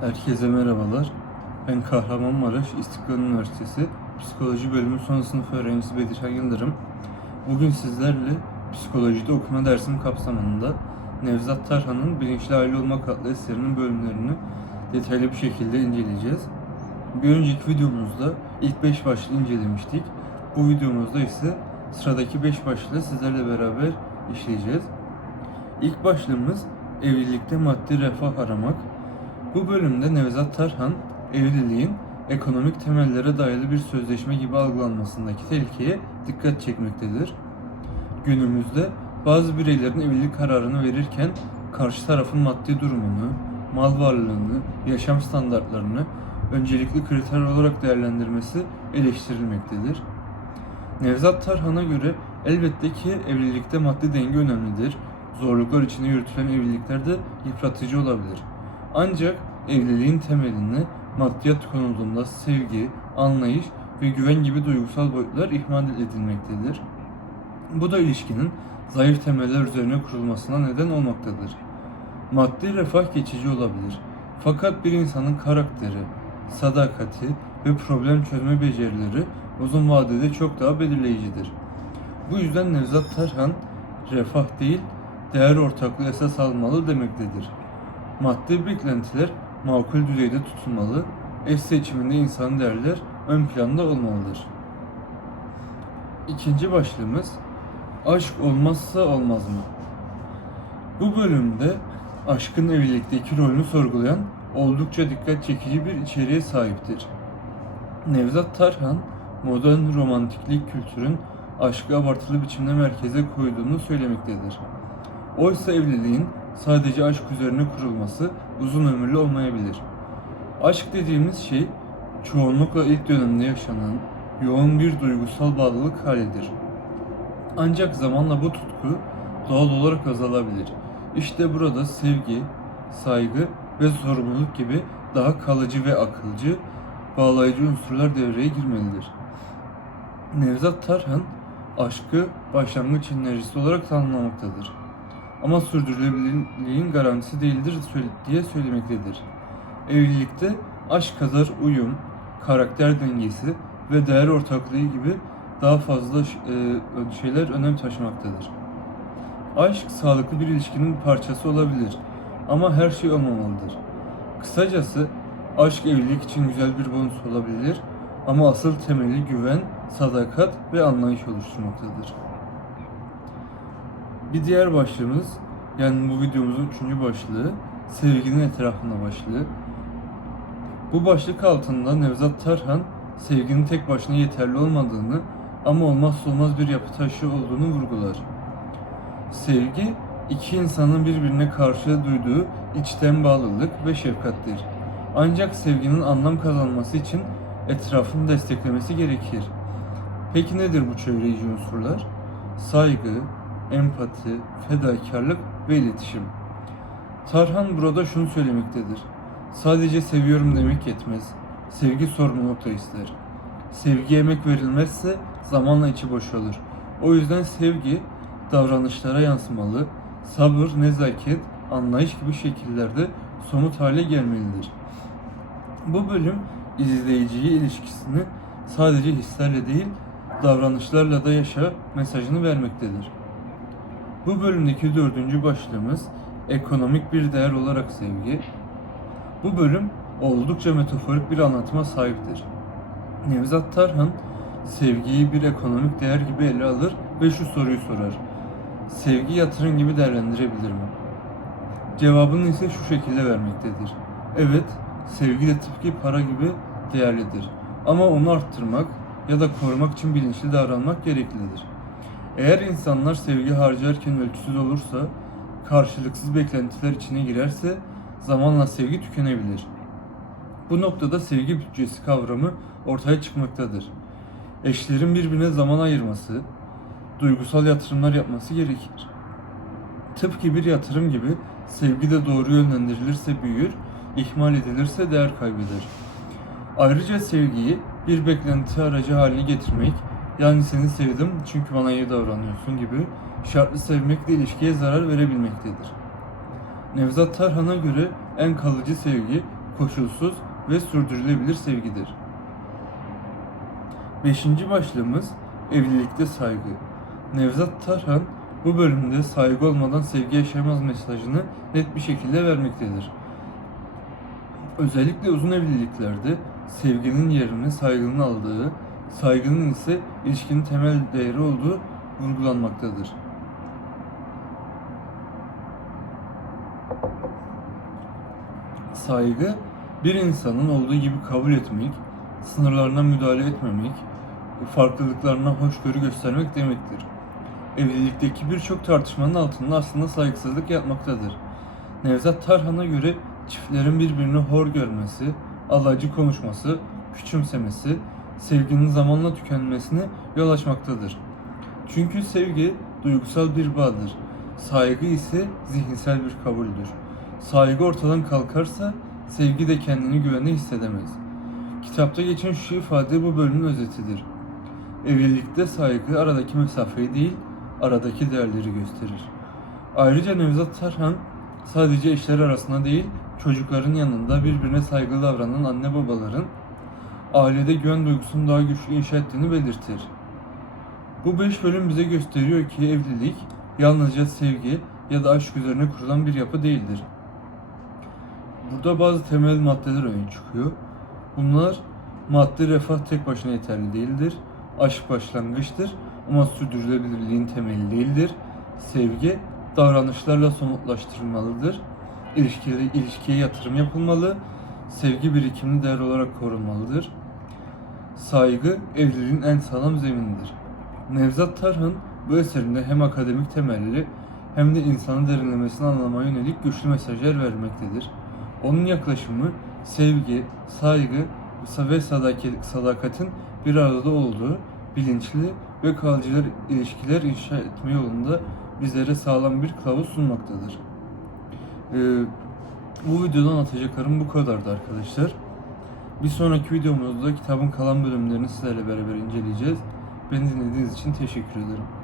Herkese merhabalar. Ben Kahramanmaraş İstiklal Üniversitesi Psikoloji Bölümü son sınıf öğrencisi Bedirhan Yıldırım. Bugün sizlerle psikolojide okuma dersim kapsamında Nevzat Tarhan'ın Bilinçli Aile Olmak adlı eserinin bölümlerini detaylı bir şekilde inceleyeceğiz. Bir önceki videomuzda ilk 5 başlığı incelemiştik. Bu videomuzda ise sıradaki 5 başlığı sizlerle beraber işleyeceğiz. İlk başlığımız evlilikte maddi refah aramak. Bu bölümde Nevzat Tarhan, evliliğin ekonomik temellere dayalı bir sözleşme gibi algılanmasındaki tehlikeye dikkat çekmektedir. Günümüzde bazı bireylerin evlilik kararını verirken karşı tarafın maddi durumunu, mal varlığını, yaşam standartlarını öncelikli kriter olarak değerlendirmesi eleştirilmektedir. Nevzat Tarhan'a göre elbette ki evlilikte maddi denge önemlidir. Zorluklar içinde yürütülen evlilikler de yıpratıcı olabilir. Ancak evliliğin temelini maddiyat konulduğunda sevgi, anlayış ve güven gibi duygusal boyutlar ihmal edilmektedir. Bu da ilişkinin zayıf temeller üzerine kurulmasına neden olmaktadır. Maddi refah geçici olabilir. Fakat bir insanın karakteri, sadakati ve problem çözme becerileri uzun vadede çok daha belirleyicidir. Bu yüzden Nevzat Tarhan refah değil, değer ortaklığı esas almalı demektedir. Maddi beklentiler makul düzeyde tutulmalı, eş seçiminde insan değerler ön planda olmalıdır. İkinci başlığımız aşk olmazsa olmaz mı? Bu bölümde aşkın evlilikteki rolünü sorgulayan oldukça dikkat çekici bir içeriğe sahiptir. Nevzat Tarhan, modern romantiklik kültürün aşkı abartılı biçimde merkeze koyduğunu söylemektedir. Oysa evliliğin sadece aşk üzerine kurulması uzun ömürlü olmayabilir. Aşk dediğimiz şey çoğunlukla ilk dönemde yaşanan yoğun bir duygusal bağlılık halidir. Ancak zamanla bu tutku doğal olarak azalabilir. İşte burada sevgi, saygı ve sorumluluk gibi daha kalıcı ve akılcı, bağlayıcı unsurlar devreye girmelidir. Nevzat Tarhan, aşkı başlangıç enerjisi olarak tanımlamaktadır. Ama sürdürülebilirliğin garantisi değildir diye söylemektedir. Evlilikte aşk kadar uyum, karakter dengesi ve değer ortaklığı gibi daha fazla e, şeyler önem taşımaktadır. Aşk sağlıklı bir ilişkinin parçası olabilir ama her şey olmamalıdır. Kısacası aşk evlilik için güzel bir bonus olabilir ama asıl temeli güven, sadakat ve anlayış oluşturmaktadır. Bir diğer başlığımız yani bu videomuzun üçüncü başlığı sevginin etrafında başlığı. Bu başlık altında Nevzat Tarhan sevginin tek başına yeterli olmadığını ama olmazsa olmaz bir yapı taşı olduğunu vurgular. Sevgi iki insanın birbirine karşı duyduğu içten bağlılık ve şefkattir. Ancak sevginin anlam kazanması için etrafını desteklemesi gerekir. Peki nedir bu çevreyici unsurlar? Saygı, empati, fedakarlık ve iletişim. Tarhan burada şunu söylemektedir. Sadece seviyorum demek yetmez. Sevgi sorumluluk da ister. Sevgi emek verilmezse zamanla içi boşalır. O yüzden sevgi davranışlara yansımalı, sabır, nezaket, anlayış gibi şekillerde somut hale gelmelidir. Bu bölüm izleyiciye ilişkisini sadece hislerle değil, davranışlarla da yaşa mesajını vermektedir. Bu bölümdeki dördüncü başlığımız ekonomik bir değer olarak sevgi. Bu bölüm oldukça metaforik bir anlatıma sahiptir. Nevzat Tarhan sevgiyi bir ekonomik değer gibi ele alır ve şu soruyu sorar. Sevgi yatırım gibi değerlendirebilir mi? Cevabını ise şu şekilde vermektedir. Evet, sevgi de tıpkı para gibi değerlidir. Ama onu arttırmak ya da korumak için bilinçli davranmak gereklidir. Eğer insanlar sevgi harcarken ölçüsüz olursa, karşılıksız beklentiler içine girerse zamanla sevgi tükenebilir. Bu noktada sevgi bütçesi kavramı ortaya çıkmaktadır. Eşlerin birbirine zaman ayırması, duygusal yatırımlar yapması gerekir. Tıpkı bir yatırım gibi sevgi de doğru yönlendirilirse büyür, ihmal edilirse değer kaybeder. Ayrıca sevgiyi bir beklenti aracı haline getirmek, yani seni sevdim çünkü bana iyi davranıyorsun gibi şartlı sevmekle ilişkiye zarar verebilmektedir. Nevzat Tarhan'a göre en kalıcı sevgi koşulsuz ve sürdürülebilir sevgidir. Beşinci başlığımız evlilikte saygı. Nevzat Tarhan bu bölümde saygı olmadan sevgi yaşayamaz mesajını net bir şekilde vermektedir. Özellikle uzun evliliklerde sevginin yerini saygının aldığı, saygının ise ilişkinin temel değeri olduğu vurgulanmaktadır. Saygı, bir insanın olduğu gibi kabul etmek, sınırlarına müdahale etmemek, farklılıklarına hoşgörü göstermek demektir. Evlilikteki birçok tartışmanın altında aslında saygısızlık yatmaktadır. Nevzat Tarhan'a göre çiftlerin birbirini hor görmesi, alaycı konuşması, küçümsemesi, sevginin zamanla tükenmesine yol açmaktadır. Çünkü sevgi duygusal bir bağdır. Saygı ise zihinsel bir kabuldür. Saygı ortadan kalkarsa sevgi de kendini güvende hissedemez. Kitapta geçen şu ifade bu bölümün özetidir. Evlilikte saygı aradaki mesafeyi değil, aradaki değerleri gösterir. Ayrıca Nevzat Tarhan sadece eşler arasında değil, çocukların yanında birbirine saygılı davranan anne babaların ailede güven duygusunu daha güçlü inşa ettiğini belirtir. Bu beş bölüm bize gösteriyor ki evlilik yalnızca sevgi ya da aşk üzerine kurulan bir yapı değildir. Burada bazı temel maddeler öne çıkıyor. Bunlar maddi refah tek başına yeterli değildir. Aşk başlangıçtır ama sürdürülebilirliğin temeli değildir. Sevgi davranışlarla somutlaştırılmalıdır. İlişkiye, ilişkiye yatırım yapılmalı. Sevgi birikimli değer olarak korunmalıdır. Saygı evliliğin en sağlam zeminidir. Nevzat Tarhan bu eserinde hem akademik temelli hem de insanın derinlemesine anlamaya yönelik güçlü mesajlar vermektedir. Onun yaklaşımı sevgi, saygı ve sadakatin bir arada olduğu bilinçli ve kalıcılar ilişkiler inşa etme yolunda bizlere sağlam bir kılavuz sunmaktadır. Ee, bu videodan atacaklarım bu kadardı arkadaşlar. Bir sonraki videomuzda kitabın kalan bölümlerini sizlerle beraber inceleyeceğiz. Beni dinlediğiniz için teşekkür ederim.